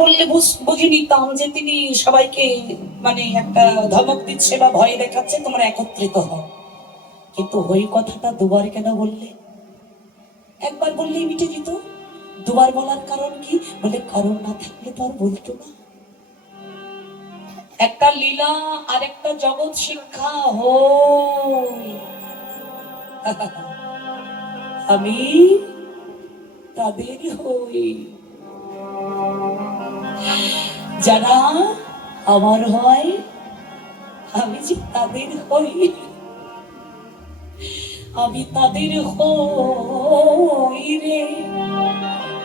বললে বুঝে নিতাম যে তিনি সবাইকে মানে একটা ধমক দিচ্ছে বা ভয় দেখাচ্ছে, তোমরা একত্রিত হও। কিন্তু ওই কথাটা দুবার কেন বললে? একবার বললেই মিটে যেত। দুবার বলার কারণ কি? বলে কারণ না থাকলে তো আর বলতো না। একটা লীলা আর একটা জগৎ শিক্ষা হই। আমি তাদের হই যারা আমার হয়, আমি যে তাদের হই। আমি তাদের হই রে,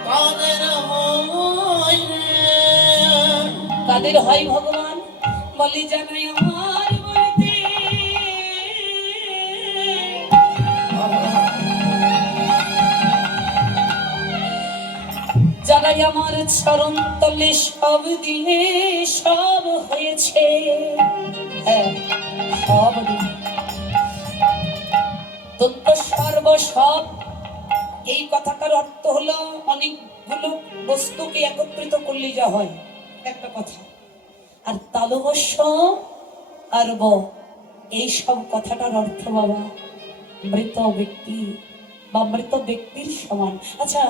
তাদের হই রে। তাদের হয় ভগবান বলে জানাই আমার বলতে, যারাই আমার চরণ তলে সব দিনে সব হয়েছে। হ্যাঁ, সব দিনে তত্ত্ব সর্বসব। এই কথাটার অর্থ হলো অনেকগুলো বস্তুকে একত্রিত করলে যা হয় একটা কথা। আর তালবস্য আর ব, এই সব কথাটার অর্থ বাবা মৃত ব্যক্তি বা মৃত ব্যক্তির সমান। আচ্ছা,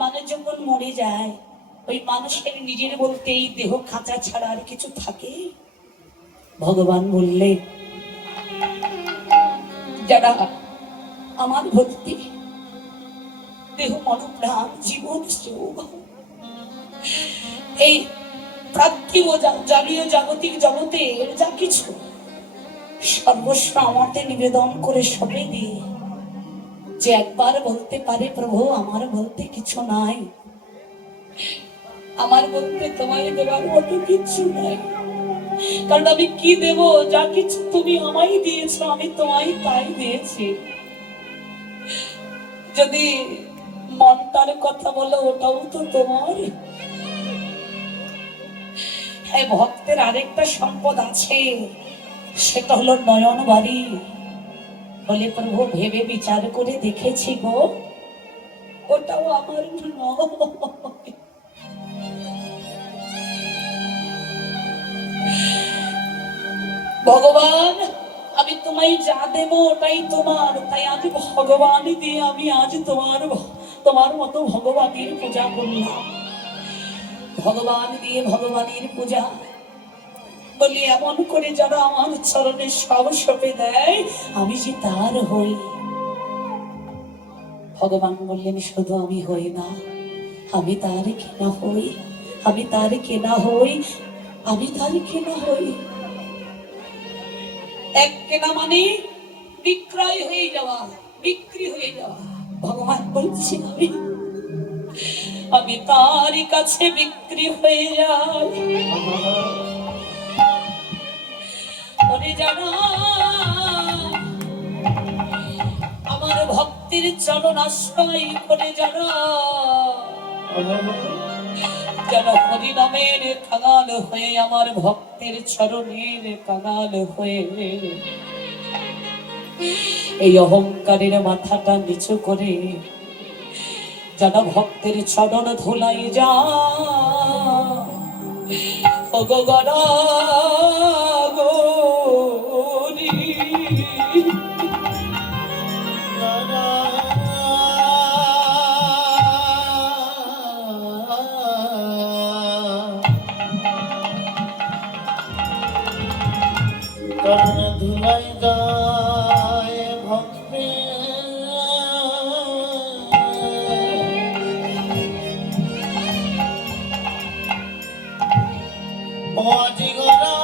মানুষ যখন মরে যায়, ওই মানুষের নিজের বলতে এই দেহ খাঁচা ছাড়া আর কিছু থাকে? ভগবান বললে যারা আমার ভক্তি দেহ মনোপ্রাণ জীবন এই পার্থিব জলীয় জাগতিক জগতের যা কিছু সর্বস্ব আমাকে নিবেদন করে সবে দিয়ে যে একবার বলতে পারে প্রভু আমার বলতে কিছু নাই, আমার বলতে তোমায় দেবার মতো কিছু নাই, কারণ আমি কি দেব? যা কিছু তুমি আমায় দিয়েছো, আমি তোমায় তাই দিয়েছি। যদি মনটার কথা বলো, ওটাও তো তোমার। হ্যাঁ, ভক্তের আরেকটা সম্পদ আছে, সেটা হলো নয়ন বাড়ি। বলে প্রভু ভেবে বিচার করে দেখেছি গো, ওটাও আমার নয়। ভগবান আমি তোমায় যা দেব ওটাই তোমার, তাই আজ ভগবানই দিয়ে আমি আজ তোমার মতো ভগবানের পূজা করলাম। ভগবান দিয়ে ভগবানের পূজা বলি এমন করে যারা আমার চরণে সব সঁপে দেয়, আমি যে তার হই। ভগবান বললেন শুধু আমি হই না, আমি তার কেনা হই, আমি তার কেনা হই, আমি তার কেনা হই। এক কেনা মানে বিক্রয় হয়ে যাওয়া, বিক্রি হয়ে যাওয়া। ভগবান বলছি আমি তারই কাছে বিক্রি হয়ে যাই। ওরে যারা আমার ভক্তির চরণ আশ্রয় করে, যারা যেন হরি নামের কাঙাল হয়ে, আমার ভক্তের চরণের কাঙাল হয়ে এই অহংকারের মাথাটা নিচু করে যারা ভক্তের চরণ ধুলাই যা গড়া গরি ধুলাই যায় ভক্তি অজিগরা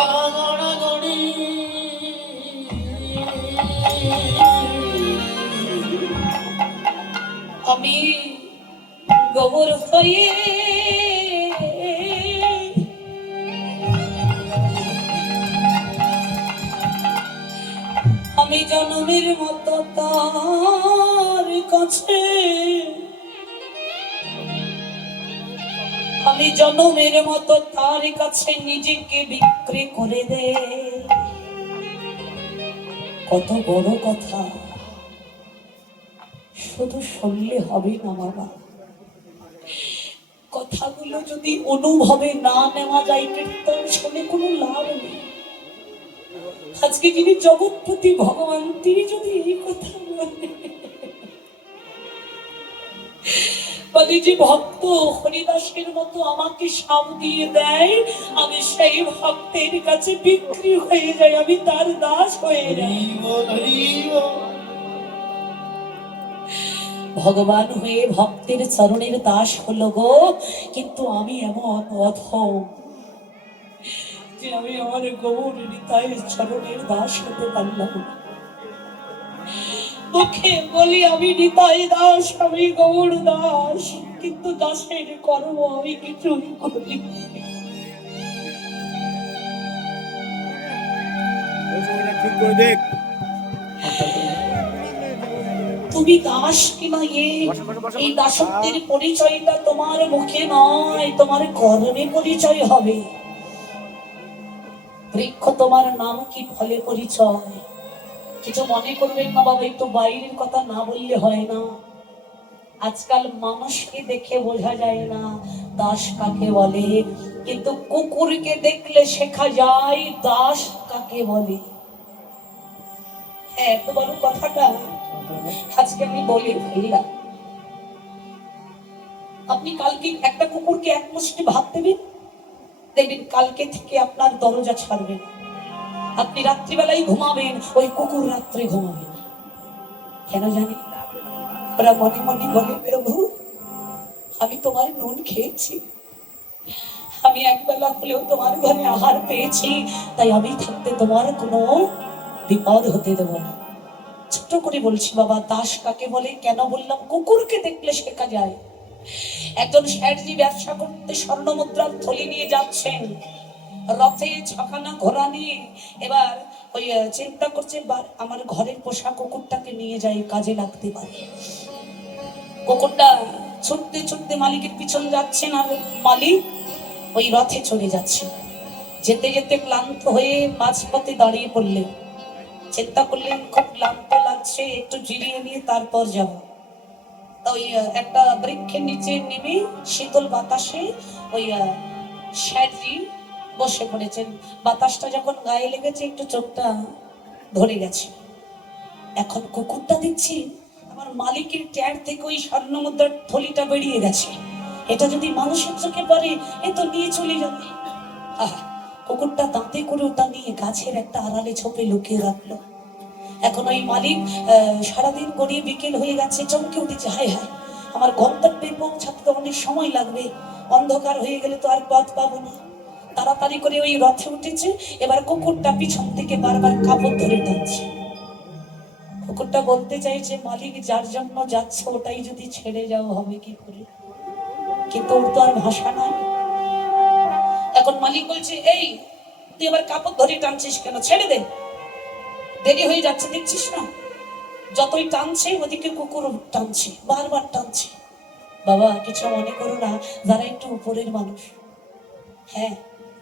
আগড়াগড়ি আমি গোবর হয়ে আমি জনমের মতো তার কাছে, আমি জনমের মতো তার কাছে নিজেকে বিক্রি করে দে। কত বড় কথা, শুধু শুনলে হবে না বাবা, কথাগুলো যদি অনুভবে না নেওয়া যায় কীর্তন শুনে কোনো লাভ নেই। আজকে যিনি জগৎপতি ভগবান, তিনি যদি এই কথা বলে যে ভক্ত হরিদাসের মতো আমাকে সাপ দিয়ে দেয়, আমি সেই ভক্তের কাছে বিক্রি হয়ে যাই, আমি তার দাস হয়ে যাই। ভগবান হয়ে ভক্তের চরণের দাস হলো গো, কিন্তু আমি এমন অধম যে আমি আমার গৌর নিতাইয়ের চরণের দাস হতে পারলাম না। মুখে বলি আমি নিতাই দাস, আমি গৌর দাস, কিন্তু দাসের কর্ম আমি কিছুই করি। তুমি দাস কিনা এই দাসত্বের পরিচয়টা তোমার মুখে নয়, তোমার কর্মে পরিচয় হবে। বৃক্ষ তোমার নাম কি ফলে পরিচয়। কিছু মনে করবেন না বাবা, একটু বাইরের কথা না বললে হয় না। আজকাল মানুষকে দেখে বোঝা যায় না দাস কাকে বলে, কিন্তু কুকুরকে দেখলে শেখা যায় দাস কাকে বলে। হ্যাঁ, এত বড় কথাটা আজকে আমি বলে ফেললাম। আপনি কালকে একটা কুকুরকে এক মুষ্টি ভাত দেবেন, দেখবেন কালকে থেকে আপনার দরজা ছাড়বে। আপনি রাত্রিবেলায় ঘুমাবেন, ওই কুকুর রাত্রে ঘুমাবে। কেন জানি? ওরা মনে মনে বলে প্রভু আমি তোমার নুন খেয়েছি, আমি একবেলা হলেও তোমার ঘরে আহার পেয়েছি, তাই আমি থাকতে তোমার কোনো বিপদ হতে দেব না। ছোট করে বলছি বাবা, দাস কাকে বলে কেন বললাম? কুকুরকে দেখলে শেখা যায়। একজন শেঠজি ব্যবসা করতে স্বর্ণ মুদ্রার থলি নিয়ে যাচ্ছেন, রথে ছখানা ঘোড়া নিয়ে। এবার ওই চিন্তা করছে আমার ঘরের পোষা কুকুরটাকে নিয়ে যাই, কাজে লাগতে পারে। কুকুরটা ছুটতে ছুটতে মালিকের পিছন যাচ্ছেন, আর মালিক ওই রথে চলে যাচ্ছে। যেতে যেতে ক্লান্ত হয়ে মাঝপথে দাঁড়িয়ে পড়লেন। চিন্তা করলেন খুব ক্লান্ত লাগছে, একটু জিরিয়ে নিয়ে তারপর যাব। ওই একটা বৃক্ষের নিচে নেমে শীতল বাতাসে ওই শেঠজি বসে পড়েছেন। বাতাসটা যখন গায়ে লেগেছে একটু চোখটা ধরে গেছে। এখন কুকুরটা দেখছি আমার মালিকের ট্যার থেকে ওই স্বর্ণ মুদ্রার থলিটা বেরিয়ে গেছে। এটা যদি মানুষের চোখে পড়ে এ তো নিয়ে চলে যাবে। কুকুরটা দাঁতে করে ওটা নিয়ে গাছের একটা আড়ালে ছোপে লুকিয়ে রাখলো। এখন ওই মালিক সারাদিন গড়িয়ে বিকেল হয়ে গেছে, চমকে উঠেছে, হায় হায় আমার গন্তব্যে পৌঁছাতে তো অনেক সময় লাগবে, অন্ধকার হয়ে গেলে তো আর পথ পাবো না। তাড়াতাড়ি করে ওই রথে উঠেছে। এবার কুকুরটা পিছন থেকে বারবার কাপড় ধরে টানছে। কুকুরটা বলতে চাইছে মালিক যার জন্য যাচ্ছে ওটাই যদি ছেড়ে যাওয়া হবে কি করে, কিন্তু ওর তো আর ভাষা নাই। এখন মালিক বলছে, এই তুই এবার কাপড় ধরে টানছিস কেন, ছেড়ে দে, দেরি হয়ে যাচ্ছে দেখছিস না। যতই টানছে ওদিকে কুকুর টানছে, বারবার টানছে। বাবা কিছু মনে করো না, যারা একটু উপরের মানুষ, হ্যাঁ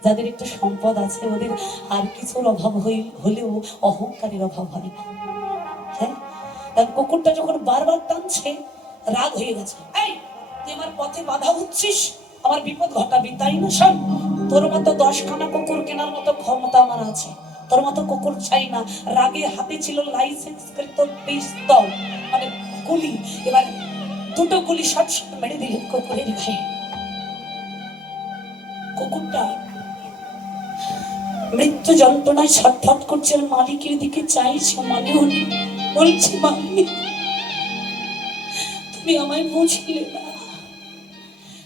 যাদের একটু সম্পদ আছে, ওদের আর কিছুর অভাব হলেও অহংকারের অভাব হয় না। হ্যাঁ, কারণ কুকুরটা যখন বারবার টানছে রাগ হয়ে গেছে। এই তুই আমার পথে বাধা হচ্ছিস, আমার বিপদ ঘটাবি, তাই না? শোন, তোর মতো 10খানা কুকুর কেনার মতো ক্ষমতা আমার আছে, তোর মতো কুকুর চাই না। রাগে হাতে ছিল লাইসেন্সকৃত পিস্তল, মানে গুলি। এবার দুটো গুলি শট শট মেরে দিলেন কুকুরের গায়ে। কুকুরটা মৃত্যু যন্ত্রণায় ছটফট করছে, মালিকের দিকে চাইছে। মানে উনি বলছে, মালিক তুমি আমায় বুঝলে না।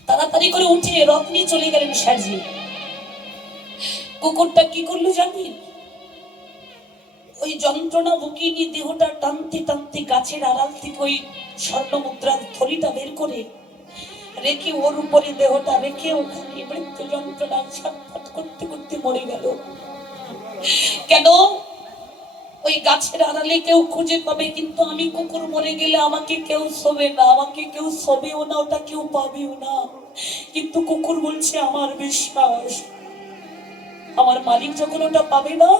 তাড়াতাড়ি করে উঠে রথ নিয়ে চলে গেলেন শেঠজি। কুকুরটা কি করলো জানি? ওই যন্ত্রণা বুকিয়ে নিয়ে দেহটা টানতে টানতে গাছের আড়াল থেকে ওই স্বর্ণ মুদ্রার থলিটা বের করে রেখে ওর উপরে দেহটা রেখে ওখানে মৃত্যু যন্ত্রণায় ছটফট করতে করতে মরে গেল। কেন? ওই গাছের আড়ালে কেউ খুঁজে পাবে, কিন্তু আমি কুকুর মরে গেলে আমাকে কেউ শোবে না, আমাকে কেউ শোবেও না, ওটা কেউ পাবেও না। কিন্তু কুকুর বলছে আমার বিশ্বাস, আমার মালিক যখন ওটা পাবে না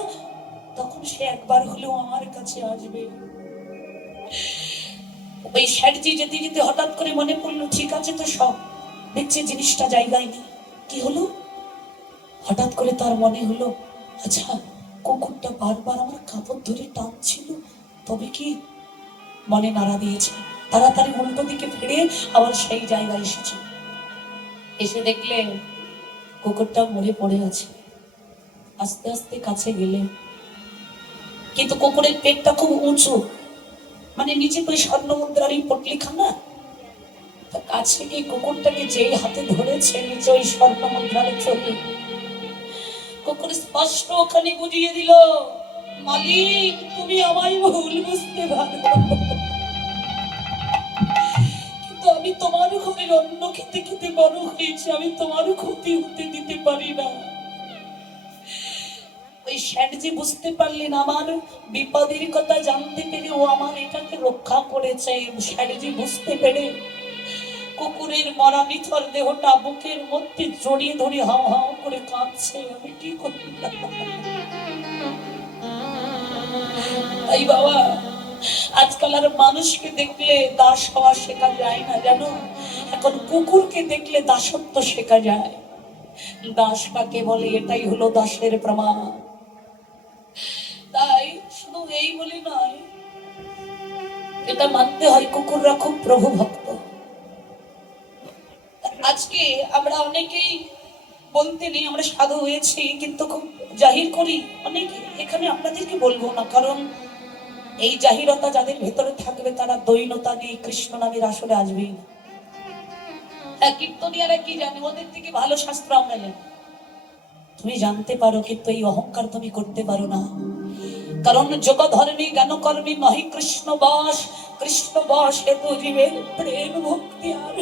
তখন সে একবার হলেও আমার কাছে আসবে। ওই শেঠজি যেতে যেতে হঠাৎ করে মনে পড়লো, ঠিক আছে তো সব দেখছে জিনিসটা জায়গায় নেই, কি হলো? হঠাৎ করে তার মনে হলো, আচ্ছা কুকুরটা বারবার আমার কাপড় ধরে টানছিল, তবে কি? মনে নাড়া দিয়েছে, তাড়াতাড়ি উল্টো দিকে ফিরে আবার সেই জায়গায় এসেছে। এসে দেখলেন কুকুরটা মরে পড়ে আছে। আস্তে আস্তে কাছে গেলেন, কিন্তু কুকুরের পেটটা খুব উঁচু, মানে নিচে তো স্বর্ণ মুদ্রার এই পটলিখানা। কাছে গিয়ে কুকুরটাকে যেই হাতে ধরেছে, নিচে ওই স্বর্ণ মুদ্রার ছবি। কুকুর স্পষ্ট ওখানে বুঝিয়ে দিল, মালিক তুমি আমায় ভুল বুঝতে পারো, কিন্তু আমি তোমার ঘরের অন্ন খেতে খেতে বড় হয়েছি, আমি তোমার ক্ষতি হতে দিতে পারি না। ওই শেঠজি বুঝতে পারলেন আমার বিপদের কথা জানতে পেরে ও আমার এটাকে রক্ষা করেছে। শেঠজি বুঝতে পেরে কুকুরের মরা নিথর দেহটা বুকের মধ্যে জড়িয়ে ধরে হাও হাও করে কাঁদছে, আমি কি করি? তাই বাবা, আজকাল আর মানুষকে দেখলে দাস হওয়া শেখা যায় না জানো, এখন কুকুরকে দেখলে দাসত্ব শেখা যায়। দাস কাকে বলে এটাই হলো দাসের প্রমাণ। তাই শুধু এই বলে নয়, এটা মানতে হয় কুকুররা খুব প্রভু ভক্ত। আজকে আমরা অনেকেই বলতে নেই আমরা সাধু হয়েছি, কিন্তু খুব জাহির করি অনেকে। এখানে আপনাদেরকে বলবো না, কারণ এই জাহিরতা যাদের ভেতরে থাকবে তারা দৈনতা নিয়ে কৃষ্ণ নামের আসলে আসবেই না। হ্যাঁ, কীর্তনিয়ারা কি জানে, ওদের থেকে ভালো শাস্ত্র আমরা জানি। তুমি জানতে পারো, কিন্তু এই অহংকার তুমি করতে পারো না, কারণ যোগ ধর্মী জ্ঞান কর্মী নহি কৃষ্ণ বশ, কৃষ্ণ বশ হেতু জীবের প্রেম ভক্তি আর।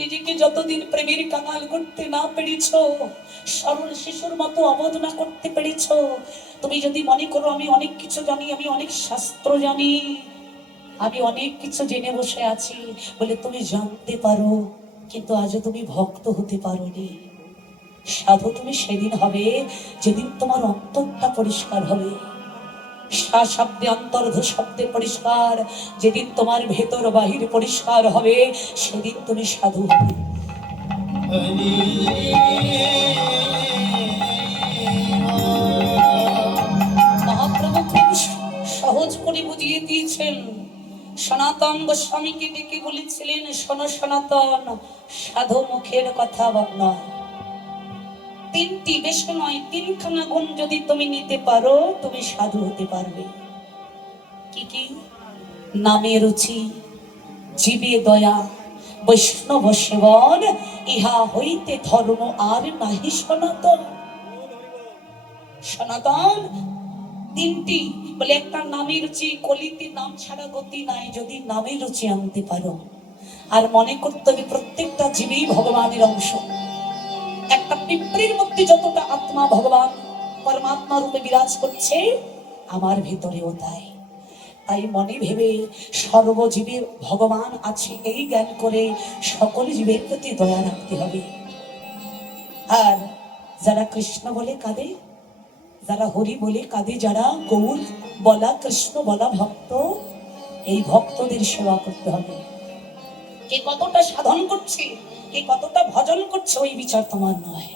নিজেকে যতদিন প্রেমের কাঙাল করতে না পেরেছো, সরল শিশুর মতো অবোধ না করতে পেরেছো, তুমি যদি মনে করো আমি অনেক কিছু জানি, আমি অনেক শাস্ত্র জানি, আমি অনেক কিছু জেনে বসে আছি বলে তুমি জানতে পারো, কিন্তু আজও তুমি ভক্ত হতে পারোনি। সাধু তুমি সেদিন হবে যেদিন তোমার অন্তরটা পরিষ্কার হবে। শব্দে অন্তর্ধ শব্দে পরিষ্কার, যেদিন তোমার ভেতর বাহির পরিষ্কার হবে সেদিন তুমি সাধু হবে। মহাপ্রভু খুব সহজ করে বুঝিয়ে দিয়েছেন। সনাতন গোস্বামীকে ডেকে বলেছিলেন, শোনো সনাতন, সাধু মুখের কথা নয়, তিনটি, বেশি নয়, তিনখানা গুণ যদি তুমি নিতে পারো তুমি সাধু হতে পারবে। কি কি? নামে রুচি, জীবে দয়া, বৈষ্ণব সেবন, ইহা হইতে ধর্ম আর নাহি সনাতন। সনাতন তিনটি বলে, একটা নামে রুচি, কলিতে নাম ছাড়া গতি নাই, যদি নামে রুচি আনতে পারো। আর মনে করতে হবে প্রত্যেকটা জীবেই ভগবানের অংশ। একটা পিঁপড়ের মধ্যে যতটা আত্মা ভগবান পরমাত্মা রূপে বিরাজ করছে, আমার ভিতরেও তাই। তাই মনে ভেবে সর্বজীবে ভগবান আছে এই জ্ঞান করে সকল জীবের প্রতি দয়া রাখতে হবে। আর যারা কৃষ্ণ বলে কাঁদে, যারা হরি বলে কাঁদে, যারা গৌর বলা কৃষ্ণ বলা ভক্ত, এই ভক্তদের সেবা করতে হবে। কে কতটা সাধন করছে, কে কতটা ভজন করছে, ওই বিচার তোমার নয়।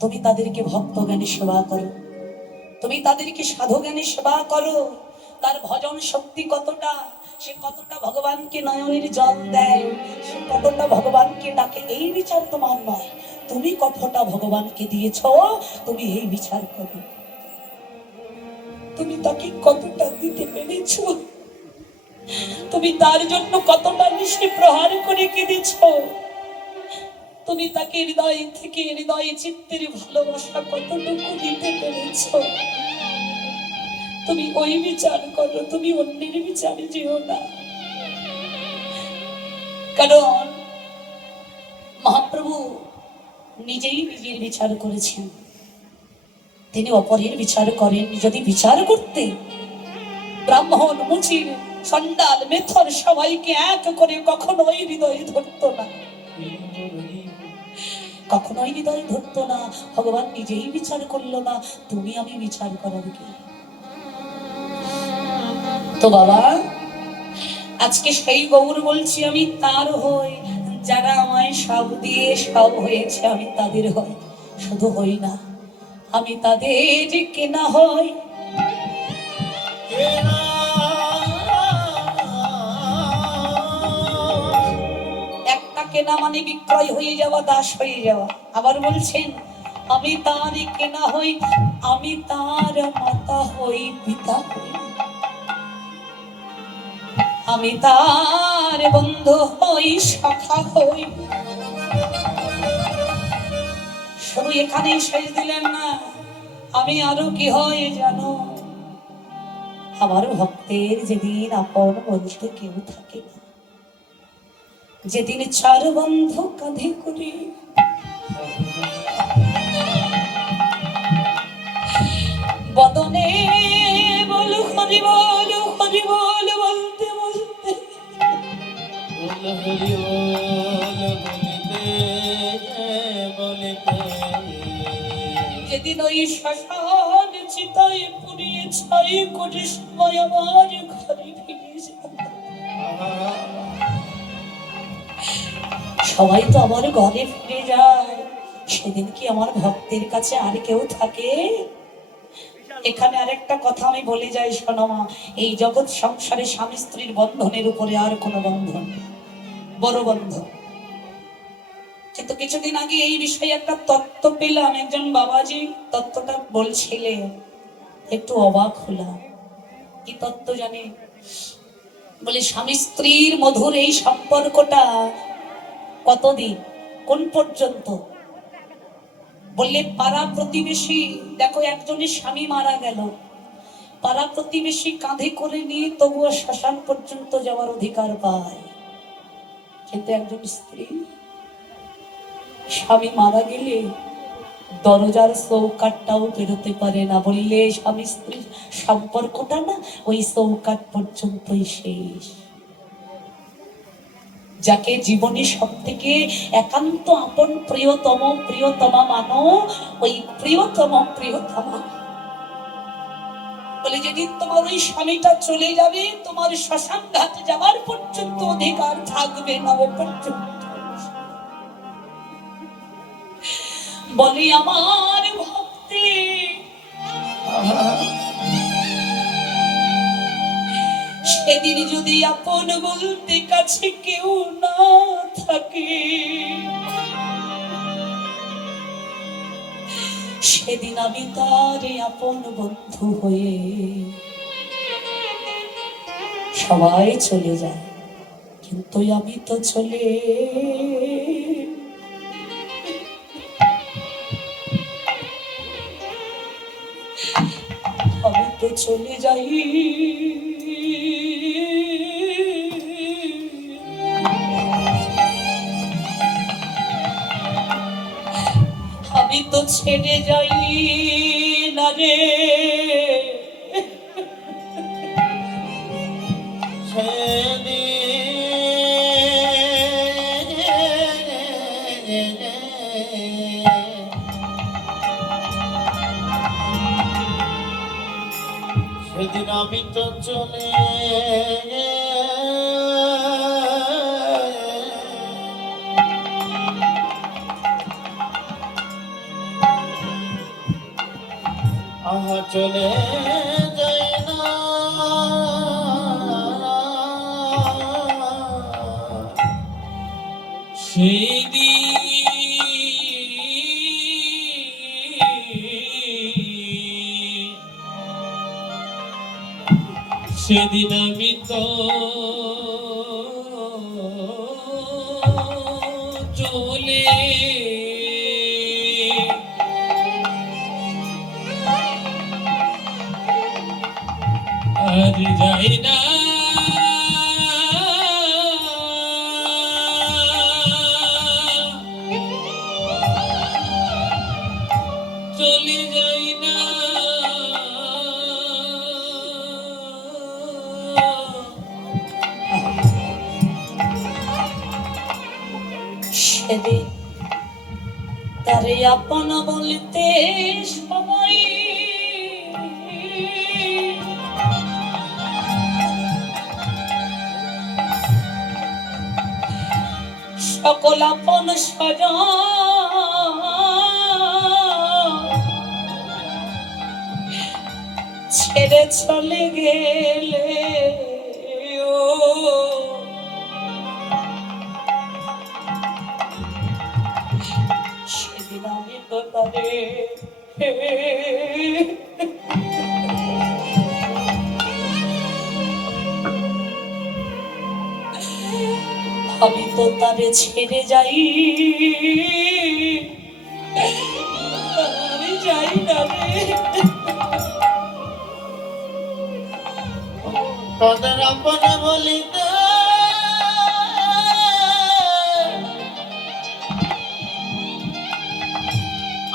তুমি তাদেরকে ভক্ত জ্ঞানে সেবা করো, তুমি তাদেরকে সাধু জ্ঞানে সেবা করো। তার ভজন শক্তি কতটা, সে কতটা ভগবানকে নয়নের জল দেয়, সে কতটা ভগবানকে ডাকে, এই বিচার তোমার নয়। তুমি কতটা ভগবানকে দিয়েছ, তুমি এই বিচার করো। তুমি তাকে কতটা দিতে পেরেছ, তুমি তার জন্য কতটা নিশে প্রহার করে কেঁদেছ, তুমি তাকে হৃদয় থেকে হৃদয়ে চিত্তের ভালোবাসা কতটুকু দিতে পেরেছ, তুমি ওই বিচার করো, তুমি অন্যের বিচারে যেও না। কারণ মহাপ্রভু নিজেই নিজের বিচার করেছেন, তিনি অপরের বিচার করেন। যদি বিচার করতে ব্রাহ্মণ মুচির চন্ডাল মেথর সবাইকে এক করে কখনোই হৃদয়ে ধরত না। কখনোই হৃদয় ধরতো না। ভগবান নিজেই বিচার করলো না, তুমি আমি বিচার করার কি? তো বাবা, আজকে সেই গৌর বলছি আমি তার হই, যারা আমায় সব দিয়ে সব হয়েছে আমি তাদের হই। শুধু হই না, আমি তাদের কেনা হই। একটা কেনা মানে বিক্রয় হয়ে যাওয়া, দাস হয়ে যাওয়া। আবার বলছেন আমি তার কেনা হই, আমি তার মাতা হই, পিতা হই, আমি তার বন্ধু হই, সখা হই। শুধু এখানেই শেষ দিলেন না, আমি আরো কি হয় জানো? আমার ভক্তের যেদিন আপন বলতে কেউ থাকে না, যেদিন চার বন্ধু কাঁধে করি, বদনে বল হরি বল, হরি বল বলতে বলতে হরি বলতে, যেদিন ওই শ্মশান চিতায় পুড়িয়ে ছাই করে সময় আমার ঘরে ফিরে যাবে। সবাই তো আমার ঘরে ফিরে যায়, সেদিন কি আমার ভক্তের কাছে আর কেউ থাকে? এখানে আরেকটা কথা আমি বলে যাই, শোনো মা, এই জগৎ সংসারে স্বামী স্ত্রীর বন্ধনের উপরে আর কোনো বন্ধন, বড় বন্ধন। কিন্তু কিছুদিন আগে এই বিষয়ে একটা তত্ত্ব পেলাম, একজন বাবাজি তত্ত্বটা বলছিলেন, একটু অবাক হলাম। কি তত্ত্ব জানে? বলে স্বামী স্ত্রীর মধুর এই সম্পর্কটা কতদিন, কোন পর্যন্ত? বললে পাড়া প্রতিবেশী, দেখো একজনের স্বামী মারা গেল, পাড়া প্রতিবেশী কাঁধে করে নিয়ে তবুও শ্মশান পর্যন্ত যাওয়ার অধিকার পায়। কিন্তু একজন স্ত্রী স্বামী মারা গেলে দরজার চৌকাটটাও বেরোতে পারে না। বললে স্বামী স্ত্রীর সম্পর্কটা না ওই চৌকাট পর্যন্তই শেষ। যাকে জীবনে সব থেকে একান্ত আপন প্রিয়তম প্রিয়তমা মানো, ওই প্রিয়তম প্রিয়তমা বলে যেদিন তোমার ওই স্বামীটা চলে যাবে, তোমার শ্মশান ঘাট যাওয়ার পর্যন্ত অধিকার থাকবে না। ও পর্যন্ত বলি আমার ভক্তি, সেদিন যদি আপন বলতে কাছে কেউ না থাকে, সেদিন আমি তার আপন বন্ধু হয়ে, সবাই চলে যায় কিন্তু আমি তো চলে, আমি তো চলে যাই। আমি তো ছেড়ে যাই না রে, সেদিন আমি তো চলে চলে যাই না। সেই সেদিন আমি তো চলে আর যাই না। চলে যাই না। সেদিন আরে আপন বলতে সবাই সকল আপন স্বজন ছেড়ে চলে গেলে ও সেদিন আমি তো তাদের আমি তো তারে ছেড়ে যাই আমি যাই না রে তোদের আপন বলিতে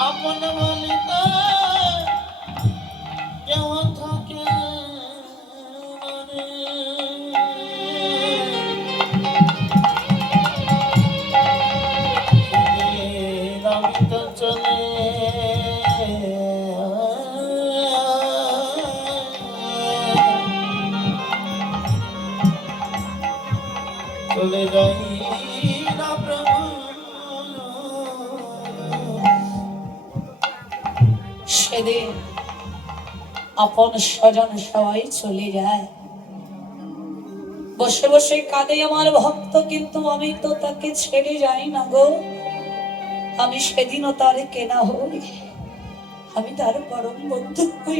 আপন বলিতে কেউ থাকে আমি তো চলে চলে যাই না প্রভু সেদিন আপন স্বজন সবাই চলে যায় বসে বসে কাঁদে আমার ভক্ত কিন্তু আমি তো তাকে ছেড়ে যাই না গো আমি সেদিনও তারে কেনা হই আমি তার পরম বন্ধু হই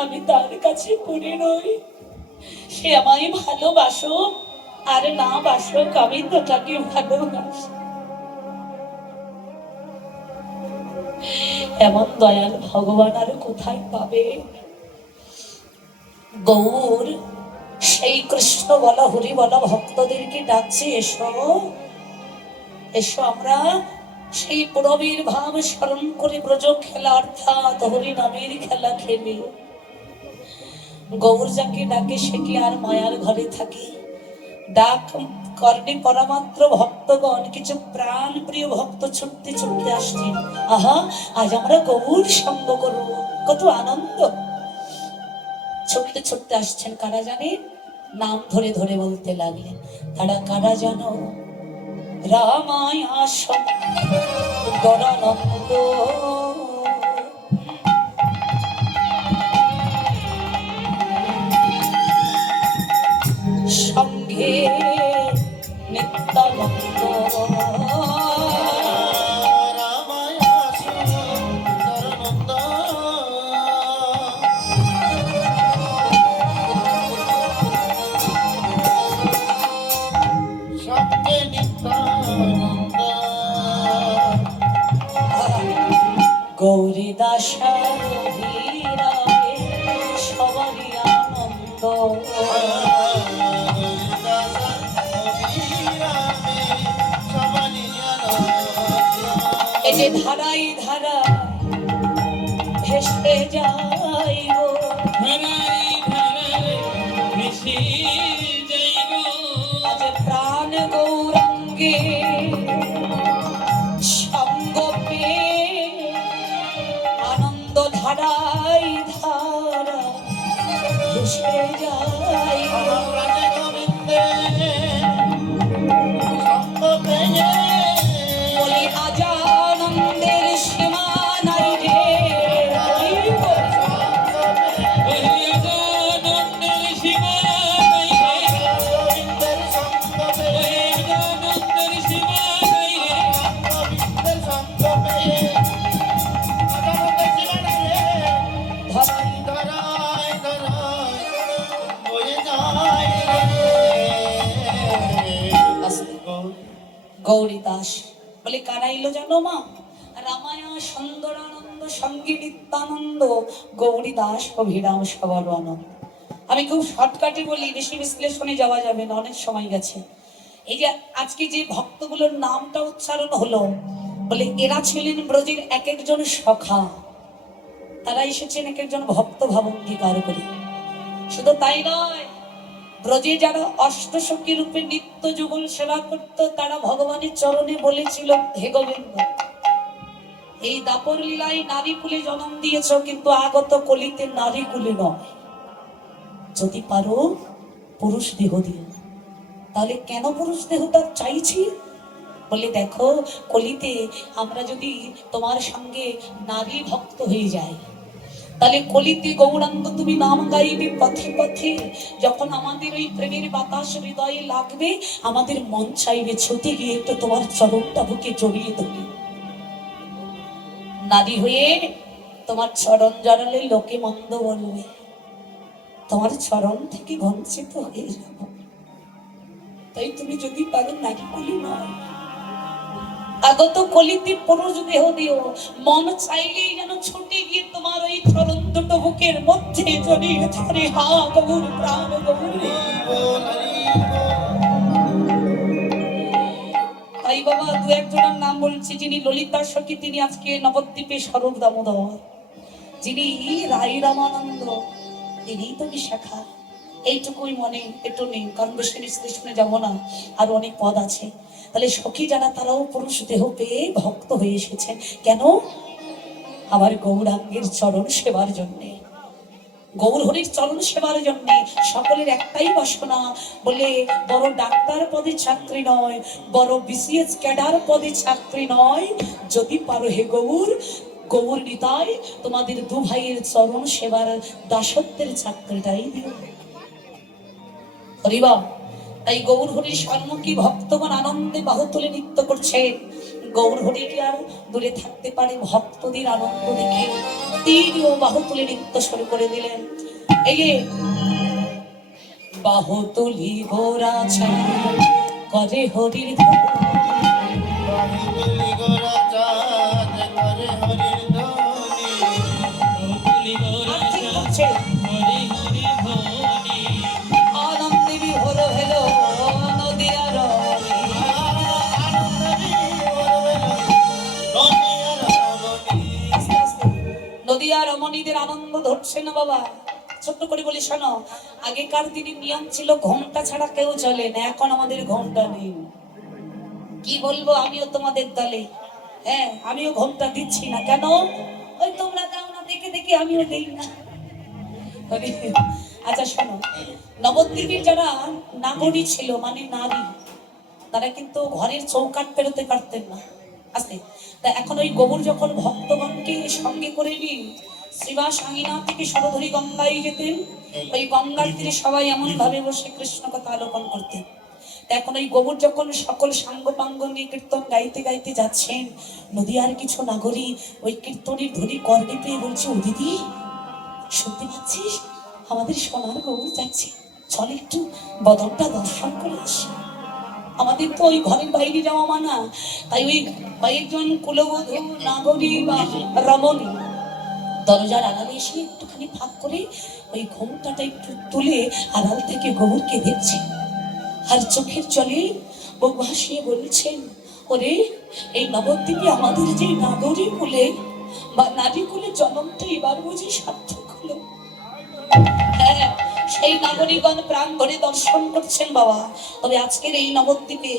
আমি তার কাছে পড়ে রই সে আমায় ভালোবাসো আর না বাসুক আমি তো তাকে ভালোবাসি এমন দয়াল ভগবান আর কোথায় পাবে গৌর সেই কৃষ্ণ বলা হরি বলা ভক্তদেরকে ডাকছে এসো এসো আমরা সেই পুরবীর ভাব স্মরণ করে ব্রজ খেলা অর্থাৎ হরি নামের খেলা খেলি গৌর যাকে ডাকে সে কি আর মায়ার ঘরে থাকে ডাক কর্ণে পরামাত্র ভক্তগণ কিছু প্রাণ প্রিয় ভক্ত ছুটতে ছুটতে আসছেন আহা আজ আমরা গৌর সঙ্গ করব কত আনন্দ ছুটতে ছুটতে আসছেন কারা জানেন নাম ধরে ধরে বলতে লাগলেন তারা কারা জানো রামায় আসন গরানন্দ সঙ্গে নিত্যানন্দ গৌরী দাসা সবারই আনন্দ এই যে ধারাই ধারা ভেসে যাইব ধারাই ধারাই ভেসে যাইব আজ প্রাণ গৌরাঙ্গে সঙ্গ পেয়ে আনন্দ ধারাই ধারা ভেসে যাইব বলি আজ আনন্দের সীমা নাই রে আনন্দের সীমা নাই রে আনন্দের সীমা নাই রে ধরাই ধরাই ধরাই বয়ে যায় গৌরী দাস বলে কারা এলো জানো মা রামায়া সুন্দরানন্দ সঙ্গী নিত্যানন্দ গৌরী দাস অভিরাম সবার আনন্দ আমি খুব শর্টকাটে বলি বেশি বিশ্লেষণে যাওয়া যাবে না অনেক সময় গেছে এই যে আজকে যে ভক্তগুলোর নামটা উচ্চারণ হলো বলে এরা ছিলেন ব্রজের এক একজন সখা তারা এসেছেন এক একজন ভক্ত ভাব অঙ্গীকার করে শুধু তাই নয় ব্রজে যারা অষ্টসখী রূপে নিত্য যুগল সেবা করত, তারা ভগবানের চরণে বলেছিল, হে গোবিন্দ, এই দাপর লীলায় নারী কুলে জন্ম দিয়েছ, কিন্তু আগত কলিতে নারী কুলে নয়, যদি পারো পুরুষ দেহ দিও। তাহলে কেন পুরুষ দেহটা চাইছি? বলে দেখো, কলিতে আমরা যদি তোমার সঙ্গে নারী ভক্ত হয়ে যাই, তাহলে কলিতে গৌরাঙ্গ তুমি নাম গাইবে পথে পথে, যখন আমাদের ওই প্রেমের বাতাস হৃদয়ে লাগবে, আমাদের মন চাইবে ছুটে গিয়ে একটু তোমার চরণটা বুকে জড়িয়ে ধরি। নারী হয়ে তোমার চরণ জড়ালে লোকে মন্দ বলবে, তোমার চরণ থেকে বঞ্চিত হয়ে যাব। তাই তুমি যদি পারো নারী কলি নয়, আগত কলিতে পুরুষ দেহ দিও, মন চাইলেই যেন ছুটে গিয়ে তোমার ওই চরণ দুটো বুকের মধ্যে জড়িয়ে ধরে। হা গৌর প্রাণ গৌরী। তাই বাবা দু একজনের নাম বলছি, যিনি ললিতা সখী তিনি আজকে নবদ্বীপে স্বরূপ দামোদর, যিনি রাই রামানন্দ তিনি তো বিশাখা। এইটুকুই মনে একটু নেই, কারণ বেশি বিশ্লেষণে যাবো না, আরো অনেক পদ আছে। তাহলে সখী যারা তারাও পুরুষ দেহ পেয়ে ভক্ত হয়ে এসেছেন, কেন? আমার গৌরাঙ্গের চরণ সেবার জন্যে, গৌর হরির চরণ সেবার জন্যে। সকলের একটাই বাসনা, বলে বড় ডাক্তার পদে চাকরি নয়, বড় বিসিএস ক্যাডার পদে চাকরি নয়, যদি পারো হে গৌর, গৌর নিতাই তোমাদের দু ভাইয়ের চরণ সেবার দাসত্বের চাকরিটাই দিও। হরিবা। তাই গৌর হরির সম্মুখী ভক্তগণ আনন্দে বাহু তুলে নৃত্য করছে। গৌর হরি কি আর দূরে থাকতে পারে ভক্তদের আনন্দ দেখে? তিনিও বাহু তুলে নৃত্য শুরু করে দিলেন। এই যে বাহু তুলি গোরা ছাড় করে হরির ধ্বনি, বাহুবলী গোরা চাঁদ করে হরির ধ্বনি, বাহুবলী গোরা আর ঠিক চাঁদ করছে, করে হরির ধ্বনি, আনন্দে বিভোর হলো নদিয়া রমণী। আস্তে আস্তে নদিয়া রমণীদের আনন্দ ধরছে না বাবা। ছোট্ট করে বলি শোনো, আগেকার দিনের নিয়ম ছিল ঘন্টা ছাড়া কেউ চলে না, এখন আমাদের ঘন্টা নেই। কি বলবো, আমিও তোমাদের দলে, হ্যাঁ আমিও ঘন্টা দিচ্ছি না। কেন? ওই তোমরা দাও না দেখে দেখে আমিও দেই না। আচ্ছা শোনো, নবদ্বীপের যারা নাগরী ছিল, মানে নারী, তারা কিন্তু ঘরের চৌকাট পেরোতে পারতেন না। আসতে তা এখন ওই গোবর যখন ভক্তগণকে সঙ্গে করে নিয়ে শ্রীবাস আঙিনা থেকে সরধরি গঙ্গায় যেতেন, ওই গঙ্গার তীরে সবাই এমন ভাবে বসে কৃষ্ণ কথা আলোকন করতেন। এখন ওই গোবর যখন সকল সাঙ্গ পাঙ্গ নিয়ে কীর্তন গাইতে গাইতে যাচ্ছেন, নদীয়ার কিছু নাগরী ওই কীর্তনের ধরি কর্ণে পেয়ে বলছে, ও দিদি শুনতে পাচ্ছিস, আমাদের সোনার গৌর যাচ্ছে, চল একটু বদনটা দর্শন করে আসি। আমাদের তো ওই ঘরের বাইরে যাওয়া মানা, তাই ওই কয়েকজন কুলবধূ নাগরী বা রমণী দরজার আড়ালে এসে একটুখানি ফাঁক করে ওই ঘোমটাটা একটু তুলে আড়াল থেকে গৌরকে দেখছে, আর চোখের জলে বুক ভাসিয়ে বলছেন, ওরে এই নবদ্বীপে আমাদের যে নাগরী কুলে বা নারী কুলে জন্মটা এবার বুঝি সার্থক হলো। হ্যাঁ, সেই নাগরিকগণ প্রাণ ভরে দর্শন করছেন বাবা। তবে আজকের এই নবদ্বীপে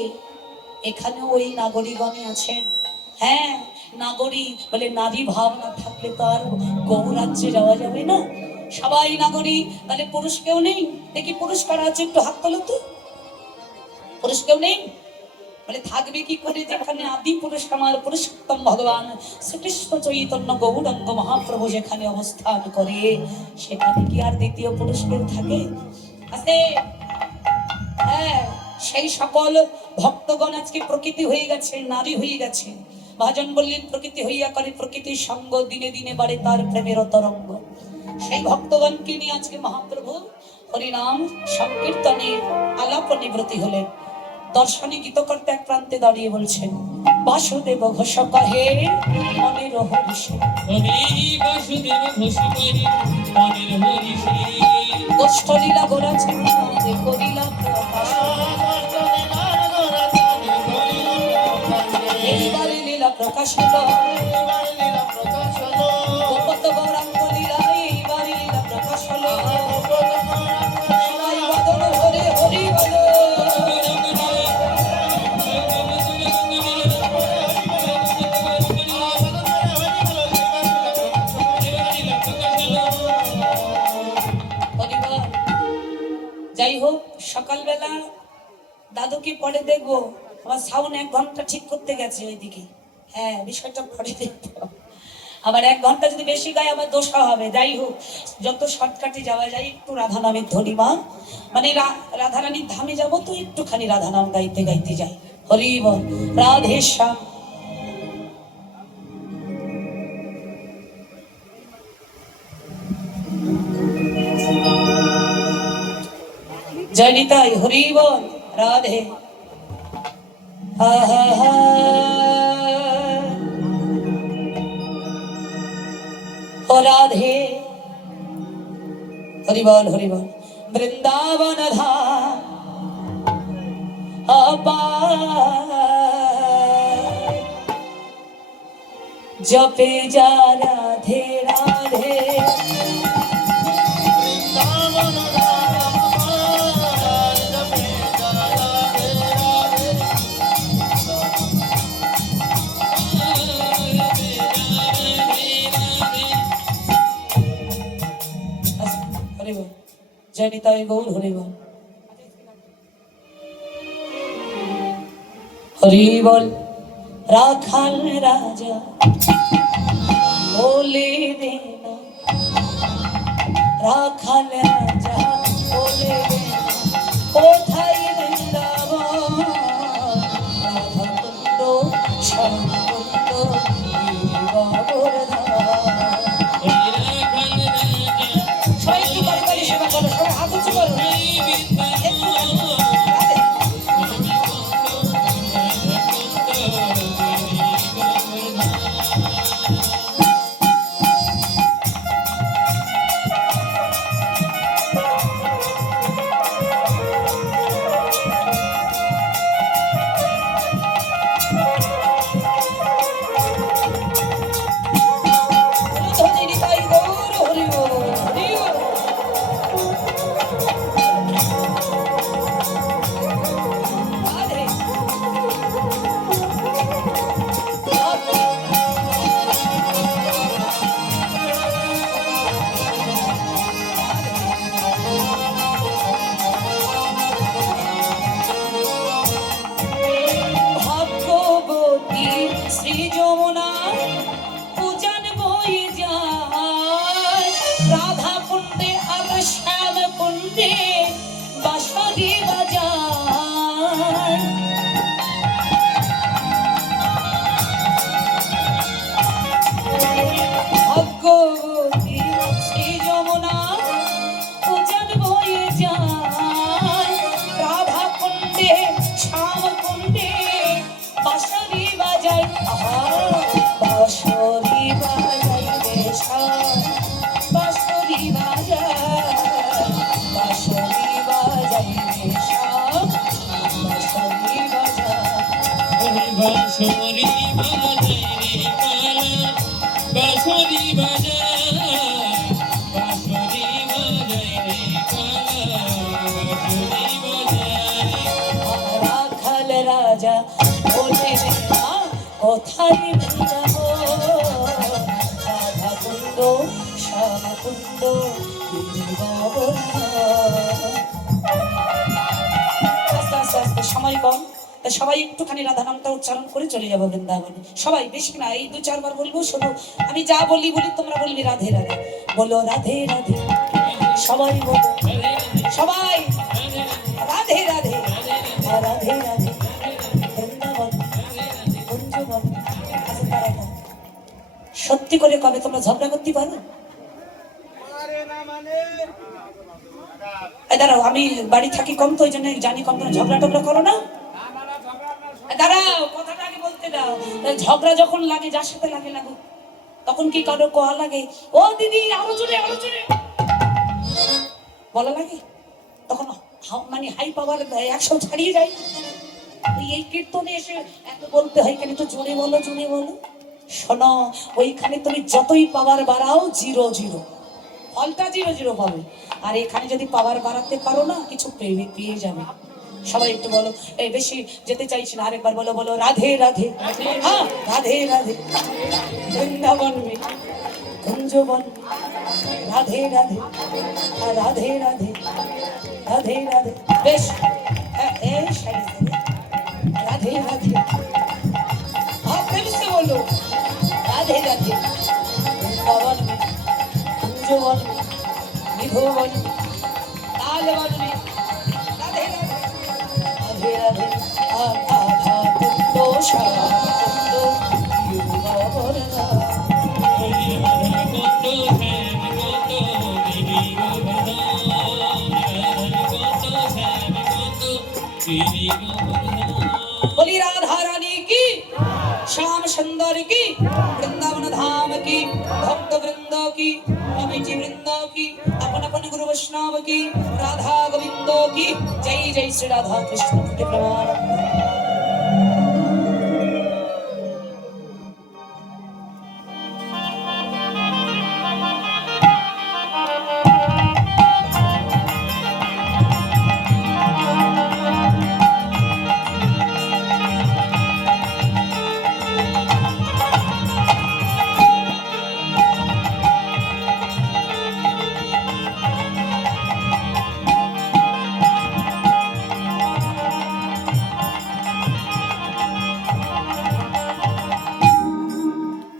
এখানেও ওই নাগরিকগণই আছেন। হ্যাঁ, নাগরী বলে নারী ভাব না থাকলে তো আর গৌরাজ্যে যাওয়া যাবে না। সবাই নাগরী, তাহলে পুরুষ কেউ নেই? দেখি পুরুষ কারা আছে, একটু হাত তোলো তো। পুরুষ কেউ নেই? বলে থাকবে কি করে, যেখানে আদি পুরুষ আমার পুরুষোত্তম ভগবান শ্রীকৃষ্ণ চৈতন্য গৌরাঙ্গ মহাপ্রভু যেখানে অবস্থান করে, সেখানে কি আর দ্বিতীয় পুরুষ কেউ থাকে? আছে। হ্যাঁ, সেই সকল ভক্তগণ আজকে প্রকৃতি হয়ে গেছে, নারী হয়ে গেছে। ভাজন বললেন, প্রকৃতি হইয়া করে প্রকৃতির সঙ্গ, দিনে দিনে বাড়ে তার প্রেমের তরঙ্গ। সেই ভক্তগণকে নিয়ে আজকে মহাপ্রভু হরিনাম সংকীর্তনে আলাপনে ব্রতী হলেন। দর্শনী গীতকর্তা এক প্রান্তে দাঁড়িয়ে বলছেন, বাসুদেব ঘোষ কহে মনের হরিষে, বাসুদেব ঘোষ করি মনের হরিষে, গোষ্ঠ লীলা গোরা ছাড়ে করিলা প্রকাশ, এইবারে লীলা প্রকাশ হলো, গোপত গৌরাঙ্গ লীলা এইবারে লীলা প্রকাশ হলো। সবাই বদন হরে যাই হোক, সকালবেলা দাদুকে পরে দেখবো, আমার সাউন্ড 1 ঘন্টা ঠিক করতে গেছে ওইদিকে। হ্যাঁ, বিষয়টা পরে দেখবো। আবার 1 ঘন্টা যদি বেশি গায় আবার দোষা হবে। যাই হোক, যত শর্টকাটে যাওয়া যায়, একটু রাধা নামের ধ্বনি মা, মানে রাধারানীর ধামে যাবো তো একটুখানি রাধা নাম গাইতে গাইতে যাই। হরি বল, রাধে শ্যাম। জয় নিতাই, হরি বল, রাধে। হা হা হা। ও রাধে, হরি বল, হরি বল। বৃন্দাবন ধাম अपार जपे जा राधे राधे বৃন্দাবন ধাম আমার, জপে যা রাধে রাধে। हरि बोल। जय निताई गौर हरि बोल, हरि बोल। राखाल राजा बोले देना, राखाल राजा बोले देना, कोথায় বৃন্দাবন, রাধা কুন্দ শ্যাম কুন্দ বাবর ধাম। সবাই একটু করে করে সেবা করো, সবাই হাত উঁচু করো। বাঁশরি বাজায় রে কালা, বাঁশরি বাজায়, বাঁশরি বাজায় রে কালা, বাঁশরি বাজায়। রাখাল রাজা বলে দেনা, কোথায় বৃন্দাবন, রাধা কুন্দ শ্যাম কুন্দ বাবর ধাম। আস্তে আস্তে আস্তে, সময় কম, তা সবাই একটুখানি রাধা নামটা উচ্চারণ করে চলে যাবো বৃন্দাবনে। সবাই, বেশি না, এই 2-4 বার বলবো। শুধু আমি যা বলি বলি, তোমরা বলবি রাধে রাধে। বলো রাধে রাধে, সবাই বলো, সবাই রাধে রাধে, রাধে রাধে। বৃন্দাবন কুঞ্জবন। আচ্ছা, দাঁড়াও। সত্যি করে কবে তোমরা ঝগড়া করতে পারো? দাঁড়াও, আমি বাড়ি থাকি কম তো, ওই জন্য জানি কম। তোমরা ঝগড়া টগড়া করো না? দাঁড়াও, কথাটা আগে বলতে দাও। ঝগড়া যখন লাগে, যার সাথে লাগে লাগুক, তখন কি কারো কোয়া লাগে, ও দিদি আরো জোরে আরো জোরে বলা লাগে? তখন মানে হাই পাওয়ার 100 ছাড়িয়ে যায়। এই কীর্তনে এসে এত বলতে হয় কেন? একটু জোরে বলো, জোরে বলো। শোনো, ওইখানে তুমি যতই পাওয়ার বাড়াও, 0 0, ফলটা 0 0 পাবে। আর এখানে যদি পাওয়ার বাড়াতে পারো না, কিছু পেয়ে যাবে। সবাই একটু বলো, এই বেশি যেতে চাইছি না, আরেকবার বলো, বলো রাধে রাধে। হ্যাঁ, রাধে রাধে। বৃন্দাবন মে কুঞ্জবন রাধে রাধে রাধে রাধে রাধে রাধে বেশ এই শাড়ি রাধে রাধে आप फिर से बोलो राधे राधे वृंदावन में कुंजवन में विधोवन में तालवन में राधे राधे राधे राधे आधा कुंडो शाला कुंडो युगवर्णा बोली राधा रानी की श्याम सुंदर की वृंदावन धाम की भक्त वृंद की कमिटी वृंद की अपन अपन गुरु वैष्णव की राधा गोविंदो की जय जय श्री राधा कृष्ण के प्रणाम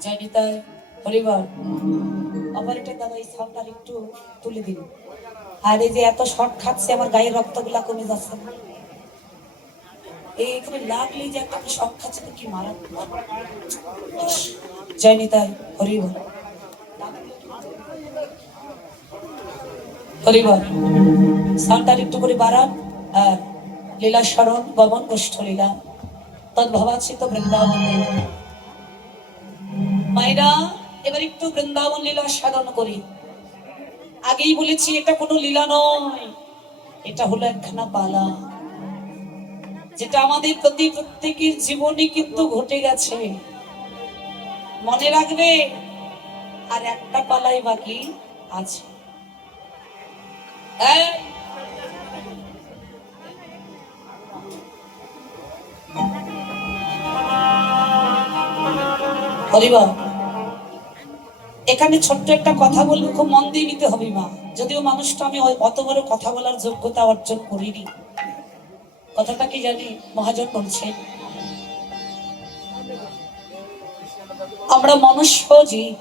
জয়নিতাই পরিবার অপারেটর দাদা এই সাউন্ডটা একটু তুলে দিন আর এই যে এত শর্ট খাচ্ছে আমার গায়ের রক্তগুলা কমে যাচ্ছে না এইখানে লাগলেই যে একটা শর্ট খাচ্ছে তো কি মারা জয়নিতাই পরিবার পরিবার সাউন্ডটা একটু করে বাড়ান আর লীলা শরণ গমন গোষ্ঠ লীলা তদ্ভবাচিত বৃন্দাবন মায়েরা এবার একটু বৃন্দাবন লীলা সাধন করি আগেই বলেছি এটা কোনো লীলা নয় এটা হলো একখানা পালা যেটা আমাদের প্রতি প্রত্যেকের জীবনে কিন্তু ঘটে গেছে মনে রাখবে আর একটা পালাই বাকি আছে পরিবার এখানে ছোট্ট একটা কথা বলবো খুব মন দিয়ে নিতে হবে মা যদিও মানুষটা আমি অত বড় কথা বলার যোগ্যতা অর্জন করিনি কথাটা কি জানি মহাজন বলছেন আমরা মনুষ্য জীব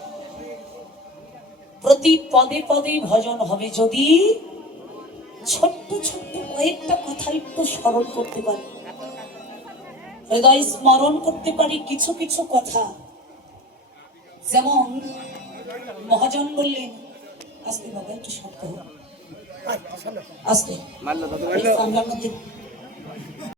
প্রতি পদে পদে ভজন হবে যদি ছোট্ট ছোট্ট কয়েকটা কথা একটু স্মরণ করতে পারি হৃদয় স্মরণ করতে পারি কিছু কিছু কথা যেমন মহাজন বললেন আজকে বাবা একটু শব্দ আজকে